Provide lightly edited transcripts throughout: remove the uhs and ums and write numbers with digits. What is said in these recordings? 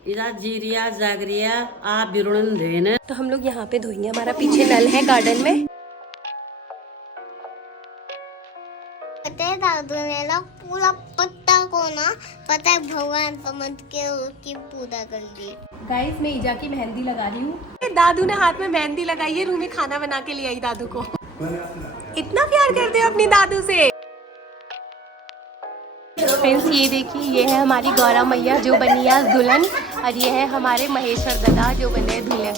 इधर जीरिया जागरिया आ बिरुण धेन। तो हम लोग यहाँ पे धोएंगे, हमारा पीछे नल है गार्डन में। पता है दादू ने ना पूरा पत्ता को ना पता है भगवान समझ के उसकी पूजा कर ली। गाइस मैं ईजा की मेहंदी लगा रही हूँ। दादू ने हाथ में मेहंदी लगाई है, रूमी खाना बना के ले आई दादू को। इतना प्यार करते हो अपनी दादू से। फ्रेंड्स ये देखिए, ये है हमारी गौरा मैया जो बनी आज दुल्हन, और ये है हमारे महेश्वर दादा जो बने दुल्हन।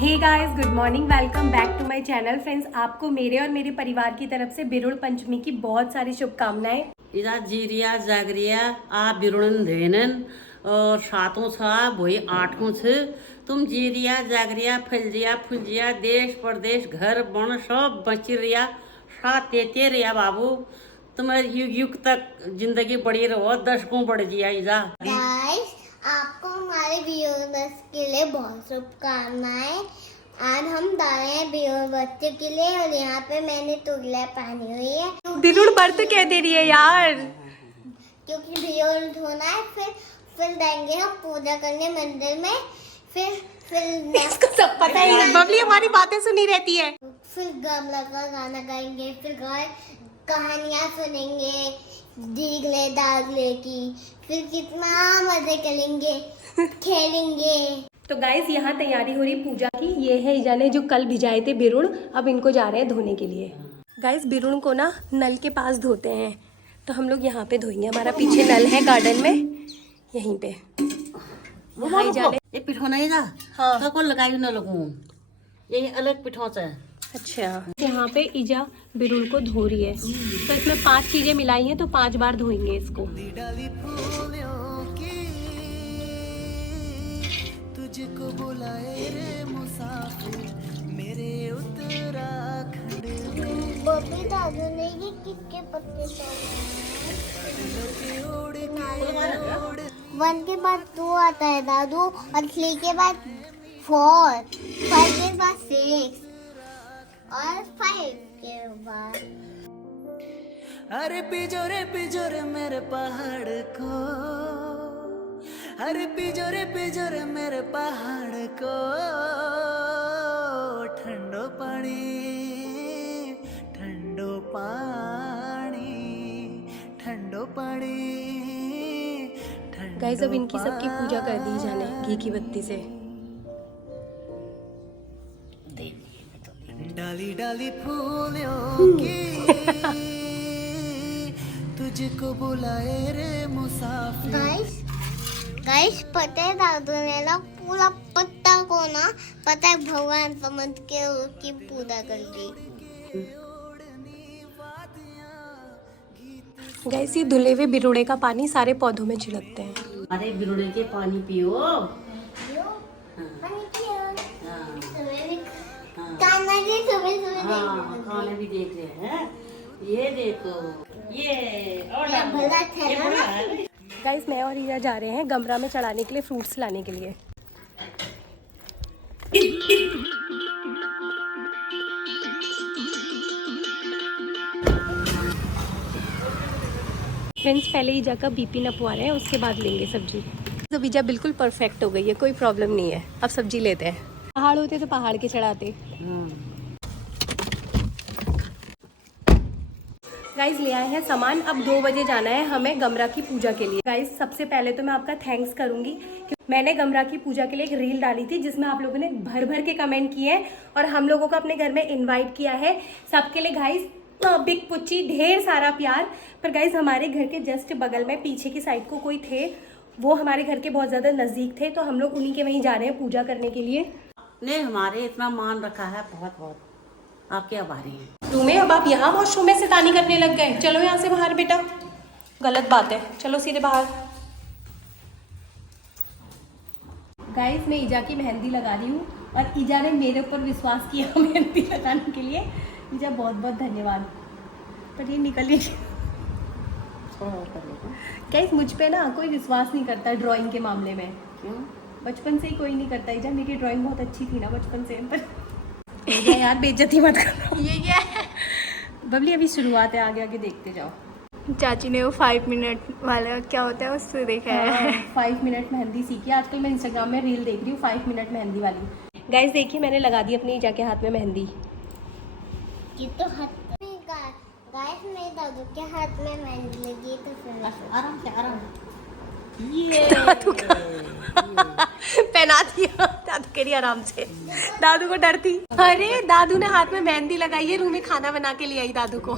Hey guys, good morning, welcome back to my channel. Friends आपको मेरे और मेरे परिवार की तरफ से बिरुड़ पंचमी की बहुत सारी शुभकामनाएं। इधर जीरिया जागरिया आ बिरुण धेनन और सातों सा वही आठों से तुम जीरिया जागरिया फलजिया फुलजिया देश प्रदेश घर बन सब बची रिया सा तेते रिया बाबू। तुम्हारे युग युग तक जिंदगी बढ़ी रहो, दशकों बढ़ जिया इजा। गाइस आपको हमारे व्यूअर्स के लिए बहुत शुभकामनाएं। आज हम डाले हैं बिरुड़ बच्चे के लिए और यहाँ पे मैंने तुगला पहनी हुई है। बिरुड़ बर्त कह दे रही है यार, क्योंकि बिरुड़ धोना है, फिर जाएंगे हम पूजा करने मंदिर में। फिर इसको सब पता है, बबली हमारी बातें सुनी रहती है। फिर गमला का गाना गाएंगे, फिर कहानियाँ सुनेंगे दीगले दागले की, फिर कितना मजे करेंगे खेलेंगे। तो गाइस यहाँ तैयारी हो रही पूजा की। ये है ईजा ने जो कल भिजाए थे बिरुड़, अब इनको जा रहे हैं धोने के लिए। गाइस बिरुड़ को ना नल के पास धोते हैं, तो हम लोग यहाँ पे धोएंगे, हमारा पीछे नल है गार्डन में, यहीं पे। यहाँ ईजा ने ये पिठो नहीं था, हाँ तो को लगाई न लगूं, ये अलग पिठो से। अच्छा, यहाँ पे ईजा बिरुड़ को धो रही है, तो इसमें 5 चीजें मिलाई हैं, तो 5 बार धोएंगे इसको। तुझको बुलाए रे मुसाफिर मेरे उत्तराखंड में। बबली दादू ने ये किसके पत्ते वन के बाद 2 आता है दादू, और 3 के बाद 4, 5 के बाद 6 और 5 के बाद। अरे पिजोरे मेरे पहाड़ को, अरे पिजोरे मेरे पहाड़ को, ठंडो पानी ठंडो पानी ठंडो पानी। गाइस अब इनकी सबकी पूजा कर दी जाने घी की बत्ती से। डाली डाली फूलों की तुझको बुलाए रे मुसाफिर। गाइस पता है दादू ने ना पूरा पत्ता को ना पता है भगवान समझ के उसकी पूजा कर ली। गाइस ये धुले हुए बिरुड़े का पानी सारे पौधों में छिड़कते हैं। अरे बिरुड़े के पानी पियो। खाने भी देख रहे हैं, ये देखो ये और भला था ना। गाइस मैं और ईजा जा रहे हैं गमरा में चढ़ाने के लिए, फ्रूट्स लाने के लिए। फ्रेंड्स पहले ईजा का बीपी नपवा रहे हैं, उसके बाद लेंगे सब्जी। तो ईजा बिल्कुल परफेक्ट हो गई है, कोई प्रॉब्लम नहीं है। अब सब्जी लेते हैं। पहाड़ होते तो पहाड़ के चढ़ाते। गाइस ले आए हैं सामान, अब 2 बजे जाना है हमें गमरा की पूजा के लिए। गाइस सबसे पहले तो मैं आपका थैंक्स करूंगी कि मैंने गमरा की पूजा के लिए एक रील डाली थी जिसमें आप लोगों ने भर भर के कमेंट किए हैं और हम लोगों को अपने घर में इनवाइट किया है। सबके लिए गाइस बिग पुच्ची ढेर सारा प्यार। पर गाइस हमारे घर के जस्ट बगल में पीछे की साइड को कोई थे, वो हमारे घर के बहुत ज़्यादा नज़दीक थे, तो हम लोग उन्हीं के वहीं जा रहे हैं पूजा करने के लिए। ने हमारे इतना मान रखा है, बहुत बहुत आपके आभारी हैं। रूमे अब आप यहाँ वॉशरूम में शैतानी करने लग गए, चलो यहाँ से बाहर बेटा, गलत बात है, चलो सीधे बाहर। गाइस मैं ईजा की मेहंदी लगा रही हूँ और ईजा ने मेरे ऊपर विश्वास किया मेहंदी लगाने के लिए। ईजा बहुत बहुत धन्यवाद। पर ये निकल ही थोड़ा और कर लेते हैं। गाइस मुझ पे ना कोई विश्वास नहीं करता ड्राइंग के मामले में, क्यों? बचपन से ही कोई नहीं करता। ईजा मेरी ड्राइंग बहुत अच्छी थी ना बचपन से, पर ईजा यार बेइज्जती मत करना। ये क्या है? बबली अभी शुरुआत है, आगे आगे देखते जाओ। चाची ने वो 5 मिनट वाला क्या होता है उससे देखा है। 5 मिनट मेहंदी सीखी आजकल। मैं इंस्टाग्राम में रील देख रही हूँ 5 मिनट मेहंदी वाली। गाइस देखिए मैंने लगा दी अपनी ईजा के हाथ में मेहंदी। ये तो हाथ में गाइस मेरे दादू के हाथ में मेहंदी लगी तो फिर आराम से आराम से। ये पहना दिया दादू के लिए आराम से। दादू को डरती। अरे दादू ने हाथ में मेहंदी लगाई है, रूम में खाना बना के ले आई दादू को।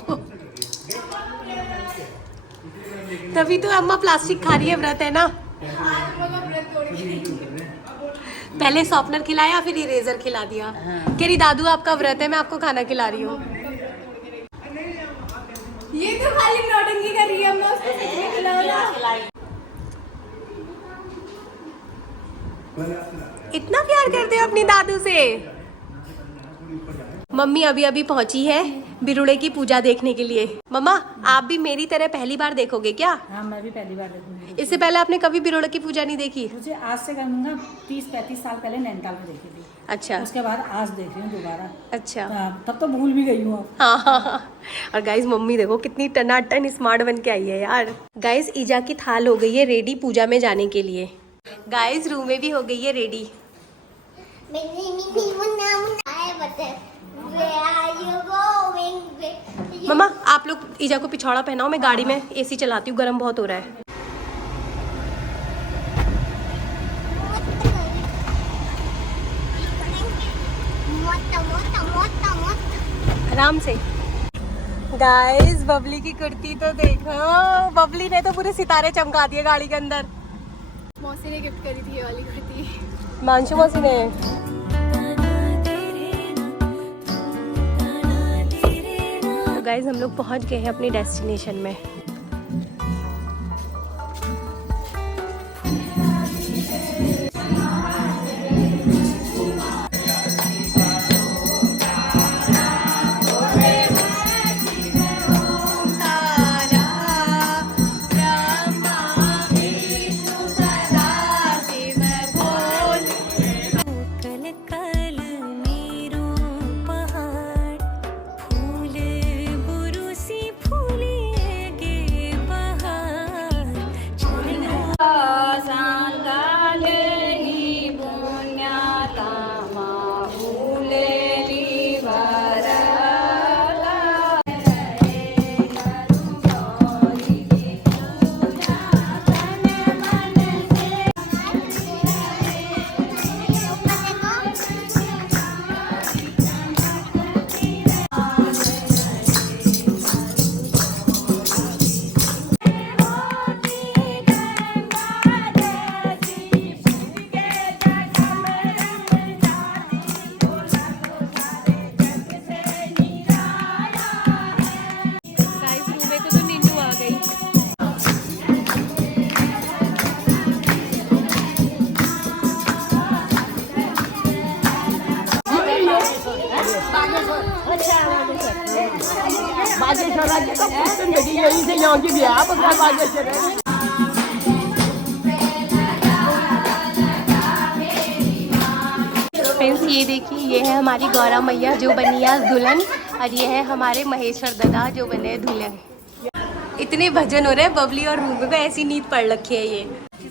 तभी तो अम्मा प्लास्टिक खा रही है, व्रत है ना। पहले सॉफ्टनर खिलाया फिर इरेजर खिला दिया। हाँ। कह रही दादू आपका व्रत है, मैं आपको खाना खिला रही हूँ। ये तो खाली नौटंकी कर रही है अम्मा, उसको सच में खिलाओ। इतना प्यार करते हो अपनी दादू से। मम्मी अभी अभी पहुंची है बिरुड़े की पूजा देखने के लिए। मम्मा आप भी मेरी तरह पहली बार देखोगे क्या? हाँ, मैं भी पहली बार देखूंगी। इससे पहले आपने कभी बिरुड़े की पूजा नहीं देखी? मुझे आज से करूँगा 30-35 साल पहले नैनीताल में देखी थी। अच्छा उसके बाद आज देख रही हूँ दोबारा। अच्छा। तब तो भूल भी गई हूँ अब। हाँ हाँ हाँ। और गाइज मम्मी देखो कितनी टनाटन स्मार्ट बन के आई है यार। गाइज ईजा की थाल हो गई है रेडी पूजा में जाने के लिए। गाइज रूम में भी हो गई है रेडी। मम्मा आप लोग ईजा को पिछौड़ा पहनाओ, मैं गाड़ी में एसी चलाती हूँ, गर्म बहुत हो रहा है। आराम से। गाइस बबली की कुर्ती तो देखो, बबली ने तो पूरे सितारे चमका दिए गाड़ी के अंदर। मौसी ने गिफ्ट करी थी ये वाली कुर्ती। मानसू मौसी ने। तो गाइस हम लोग पहुंच गए हैं अपनी डेस्टिनेशन में। फ्रेंड्स ये देखिए, ये है हमारी गौरा मैया जो बनी आज दुल्हन, और ये है हमारे महेश्वर दादा जो बने दुल्हन। इतने भजन हो रहे हैं बबली और रूबी को, ऐसी नींद पड़ रखी है ये।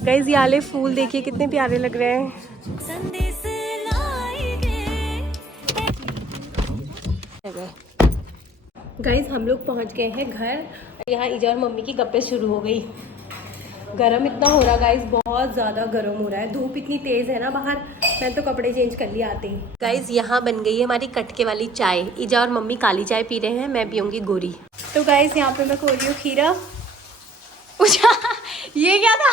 गाइस ये वाले फूल देखिए कितने प्यारे लग रहे हैं। गाइस हम लोग पहुंच गए हैं घर। यहाँ ईजा और मम्मी की गप्पे शुरू हो गई। गरम इतना हो रहा गाइस, बहुत ज़्यादा गरम हो रहा है, धूप इतनी तेज़ है ना बाहर। मैं तो कपड़े चेंज कर लिया आते ही। गाइस यहाँ बन गई है हमारी कटके वाली चाय। ईजा और मम्मी काली चाय पी रहे हैं, मैं पीऊँगी गोरी। तो गाइस यहाँ पे मैं खो रही हूँ खीरा। ये क्या था?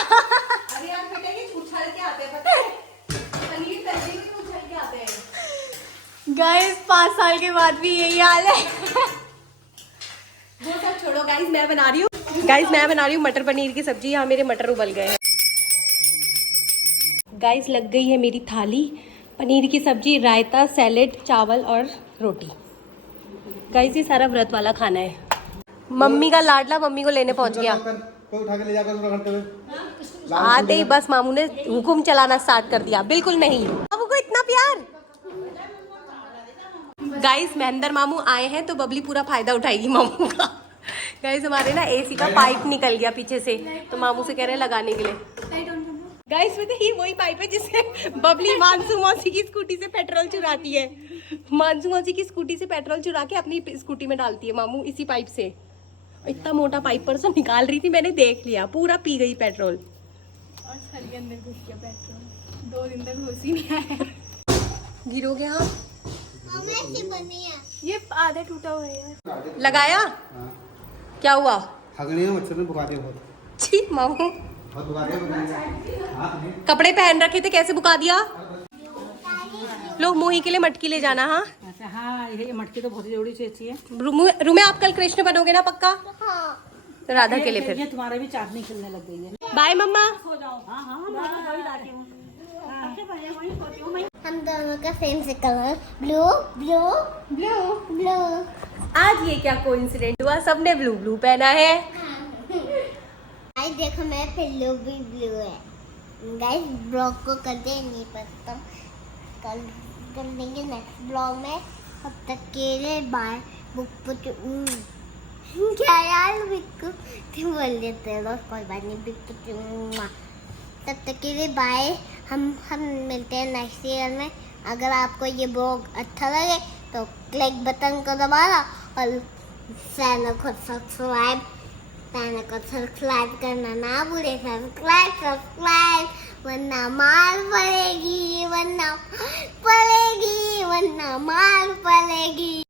अरे यार बेटा ये उछल के आते हैं, पता है? पनीर तलते हुए उछल के आते हैं। गाइस 5 साल के बाद भी यही हाल है। वो सब छोड़ो गाइस, मैं बना रही हूँ मटर पनीर की सब्जी। यहाँ मेरे मटर उबल गए हैं। गाइस लग गई है मेरी थाली, पनीर की सब्जी, रायता, सैलेड, चावल और रोटी। गाइस ये सारा व्रत वाला खाना है। मम्मी का लाडला मम्मी को लेने पहुंच गया। कोई उठा के ले जाकर उसको करते हुए आते ही बस मामू ने हुकुम चलाना स्टार्ट कर दिया। बिल्कुल नहीं, मामू को इतना प्यार। गाइस महेंद्र मामू आए हैं तो बबली पूरा फायदा उठाएगी मामू का। गाइस हमारे ना एसी का पाइप निकल गया पीछे से, तो मामू से कह रहे हैं लगाने के लिए। गाइस में ये वही पाइप है जिससे बबली मानसू मौसी की स्कूटी से पेट्रोल चुराती है। मानसू मौसी की स्कूटी से पेट्रोल चुरा के अपनी स्कूटी में डालती है मामू, इसी पाइप से। इतना मोटा पाइप पर से निकाल रही थी, मैंने देख लिया, पूरा पी गई पेट्रोल। और सर अंदर घुस गया पेट्रोल, 2 दिन तक घुस ही नहीं आया। गिरोगे आप? मम्मी ऐसी बनी है। ये आधा टूटा हुआ है यार। लगाया? क्या हुआ? हगड़ियाँ मच्छर ने बुखार दिया बहुत छी मामू, बहुत बुखार दिया। कपड़े पहन रखे थे, कैसे बुका दिया? लोग मोही के लिए मटकी ले जाना। हाँ अच्छा हाँ, ये मटकी तो बहुत जरूरी चीज है। रूमे आप कल कृष्ण बनोगे ना पक्का? हाँ। तो राधा के लिए फिर ये तुम्हारे भी चाटनी खिलने लग गई है। बाय मम्मा। हम दोनों का सेम से colour blue blue blue blue. आज ये क्या कोइंसिडेंट हुआ, सबने ब्लू ब्लू पहना है। गाइस देखो मेरा पिल्लू भी ब्लू है। गाइस ब्लॉग को करते नहीं पता, कल कर देंगे नेक्स्ट ब्लॉग में। अब तक के लिए बाय। बुक क्या यार बिक्कू तुम बोल देते हो, कोई बात नहीं बिक्कू। तब तक के लिए बाय। हम मिलते हैं नेक्स्ट ईयर में। अगर आपको ये ब्लॉग अच्छा लगे तो क्लिक बटन को दबाना और चैनल को सब्सक्राइब करना ना भूले। सब्सक्राइब वरना मार पड़ेगी, वरना मार पड़ेगी।